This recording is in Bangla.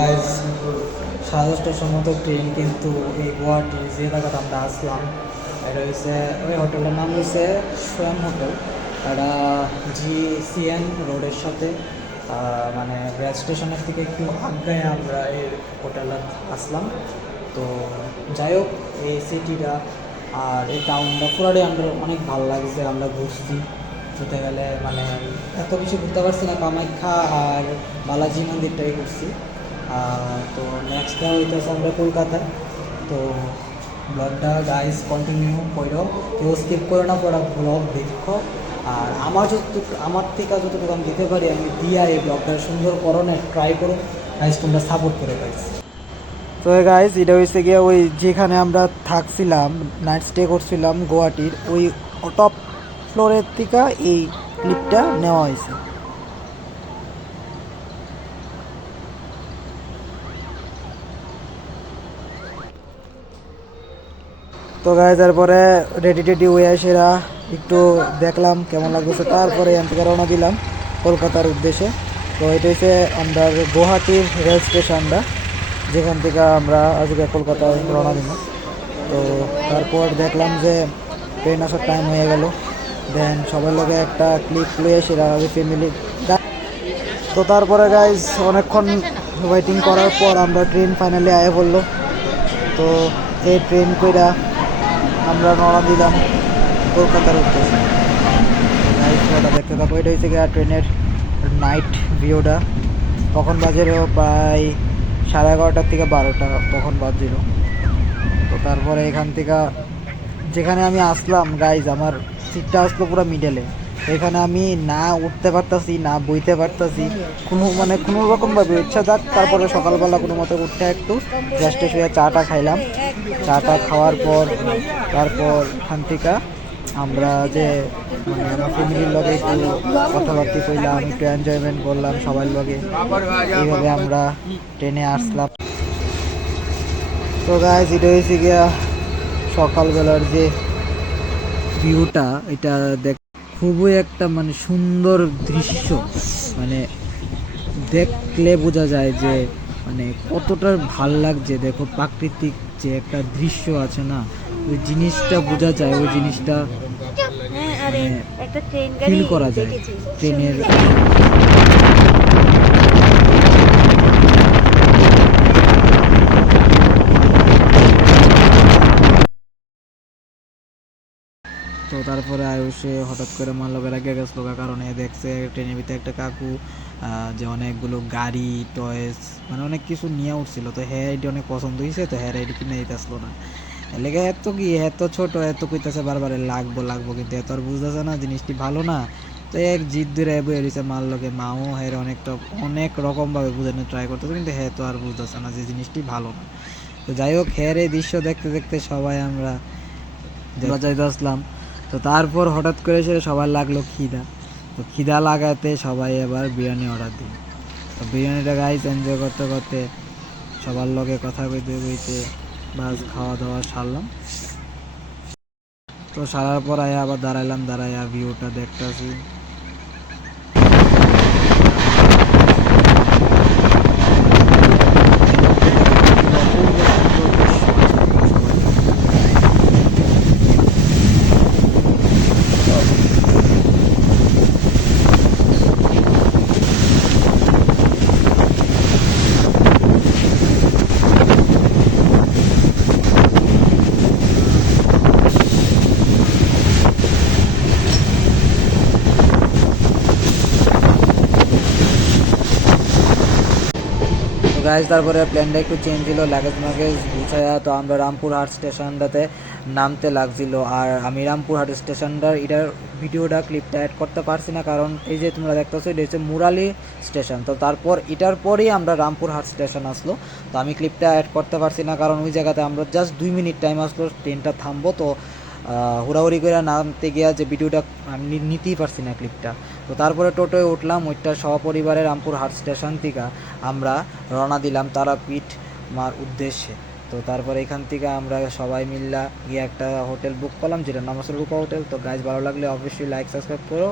গাইজ 10:30টার সময় তো ট্রেন, কিন্তু এই গুয়াহাটির যে জায়গাটা আমরা আসলাম এটা হচ্ছে ওই হোটেলটার নাম হচ্ছে সোয়াম হোটেল। এটা GCN রোডের সাথে মানে রেল স্টেশনের থেকে একটু আগায় আমরা এই হোটেলে আসলাম। তো যাই হোক, এই সিটিটা আর এই টাউনটা পুরাটাই আমাদের অনেক ভালো লাগছে। আমরা ঘুরছি, ঘুরতে গেলে মানে এত কিছু ঘুরতে পারছি না, কামাখ্যা আর বালাজি মন্দিরটাই ঘুরছি। তো নেক্সট ডে হইতেছে আমরা কলকাতায়। তো ব্লগটা গাইজ কন্টিনিউ করো, কেউ স্কিপ করো না, পুরো ব্লগ দেখো। আর আমার থেকে যতটুকু আমি দিতে পারি আমি দিয়া এই ব্লগটা সুন্দর করণের ট্রাই করো। গাইজ তোমরা সাপোর্ট করে গাইজ। তো গাইজ এটা হয়েছে গিয়ে ওই যেখানে আমরা থাকছিলাম, নাইট স্টে করছিলাম গুয়াহাটির, ওই টপ ফ্লোরের থেকে এই ক্লিপটা নেওয়া হয়েছে। তো গাইজ তারপরে রেডি টেডি হয়ে এসেরা একটু দেখলাম কেমন লাগতেছে, তারপরে এখান থেকে রওনা দিলাম কলকাতার উদ্দেশ্যে। তো এটা হচ্ছে আমরা গুয়াহাটির রেল স্টেশনটা, যেখান থেকে আমরা আজকে কলকাতায় রওনা দিলাম। তো তারপর দেখলাম যে ট্রেন আসার টাইম হয়ে গেল, দেন সবার লোকে একটা ক্লিপ লয়ে সেরা ফ্যামিলি। তো তারপরে গাইজ অনেকক্ষণ ওয়েটিং করার পর আমরা ট্রেন ফাইনালি আয়া পড়লো। তো এই ট্রেন কইরা আমরা রওনা দিলাম কলকাতার উদ্দেশ্যে। দেখতে থাকো, এটা হচ্ছে গিয়ে ট্রেনের নাইট ভিউটা। তখন বাজে প্রায় 11:30 থেকে 12টা তখন বাজছিল। তো তারপরে এখান থেকে যেখানে আমি আসলাম গাইজ, আমার সিটটা আসলো পুরো মিডলে। এখানে আমি না উঠতে পারতাছি না বইতে পারতাছি, কোনো রকমভাবে ইচ্ছা থাক। তারপরে সকালবেলা কোনো মতো উঠতে একটু জাস্টে শুয়ে চাটা খাইলাম। চাটা খাওয়ার পর তারপর এখান থেকে আমরা যে মানে আমার ফ্যামিলির লগে একটু কথাবার্তা কইলাম, একটু এনজয়মেন্ট করলাম সবার লগে। এইভাবে আমরা ট্রেনে আসলাম। তো গাইজ এটা হয়েছে গিয়া সকালবেলার যে ভিউটা, এটা খুবই একটা মানে সুন্দর দৃশ্য। মানে দেখলে বোঝা যায় যে মানে কতটা ভাল লাগছে। দেখো প্রাকৃতিক যে একটা দৃশ্য আছে না, ওই জিনিসটা বোঝা যায়, ওই জিনিসটা মানে ফিল করা যায় ট্রেনের। তো তারপরে আয়ুষে হঠাৎ করে আমার লোকের আগে গেছিলো, কারণে দেখছে ট্রেনের ভিতরে একটা কাকু যে অনেকগুলো গাড়ি টয়েস মানে অনেক কিছু নিয়ে উঠছিল। তো হ্যাঁ এটি অনেক পছন্দ হয়েছে, তো হ্যাঁ এটি কিনে দিতে আসলো না। লেগে এত কি এত ছোট এত কইতেছে বারবার লাগবো লাগবো, কিন্তু এত আর বুঝতেছে না জিনিসটি ভালো না। তো এক জিদ ধরে বয়ে রয়েছে মার লোকে, মাও হ্যাঁ অনেক রকমভাবে বোঝানোর ট্রাই করতেছে, কিন্তু হ্যাঁ তো আর বুঝতেছে না যে জিনিসটি ভালো না। তো যাই হোক, হ্যাঁ এই দৃশ্য দেখতে দেখতে সবাই আমরা যাইতে আসলাম। তো তারপর হঠাৎ করে সেটা সবার লাগলো খিদা। তো খিদা লাগাতে সবাই এবার বিরিয়ানি অর্ডার দিই। তো বিরিয়ানিটা গাইজ এনজয় করতে করতে সবার লগে কথা কইতে কইতে বাস খাওয়া দাওয়া সারলাম। তো সারার পর আবার দাঁড়াইয়া ভিউটা দেখতেছি। গাইজ তারপরে প্ল্যানটা একটু চেঞ্জ ছিল, লাগেজ ম্যাগেজ গুছায়া তো আমরা রামপুরহাট স্টেশনটাতে নামতে লাগছিল। আর আমি রামপুরহাট স্টেশনটার এটার ভিডিওটা ক্লিপটা অ্যাড করতে পারছি না, কারণ এই যে তোমরা দেখতেছো এটা হচ্ছে মুরালি স্টেশন। তো তারপর এটার পরেই আমরা রামপুরহাট স্টেশন আসলো। তো আমি ক্লিপটা অ্যাড করতে পারছি না, কারণ ওই জায়গাতে আমরা জাস্ট 2 মিনিট টাইম আসলো ট্রেনটা থামবো। তো হুড়াহুড়ি করে নামতে গিয়া যে ভিডিওটা আমি নিতেই পারছি না ক্লিপটা। তো তারপরে টোটোয় উঠলাম, ওইটা সপরিবারে রামপুরহাট স্টেশন থেকে আমরা রওনা দিলাম তারাপীঠ মার উদ্দেশ্যে। তো তারপরে এখান থেকে আমরা সবাই মিল্লা গিয়ে একটা হোটেল বুক করলাম, যেটা নাম হচ্ছে রূপা হোটেল। তো গাইজ ভালো লাগলে অবশ্যই লাইক সাবস্ক্রাইব করো।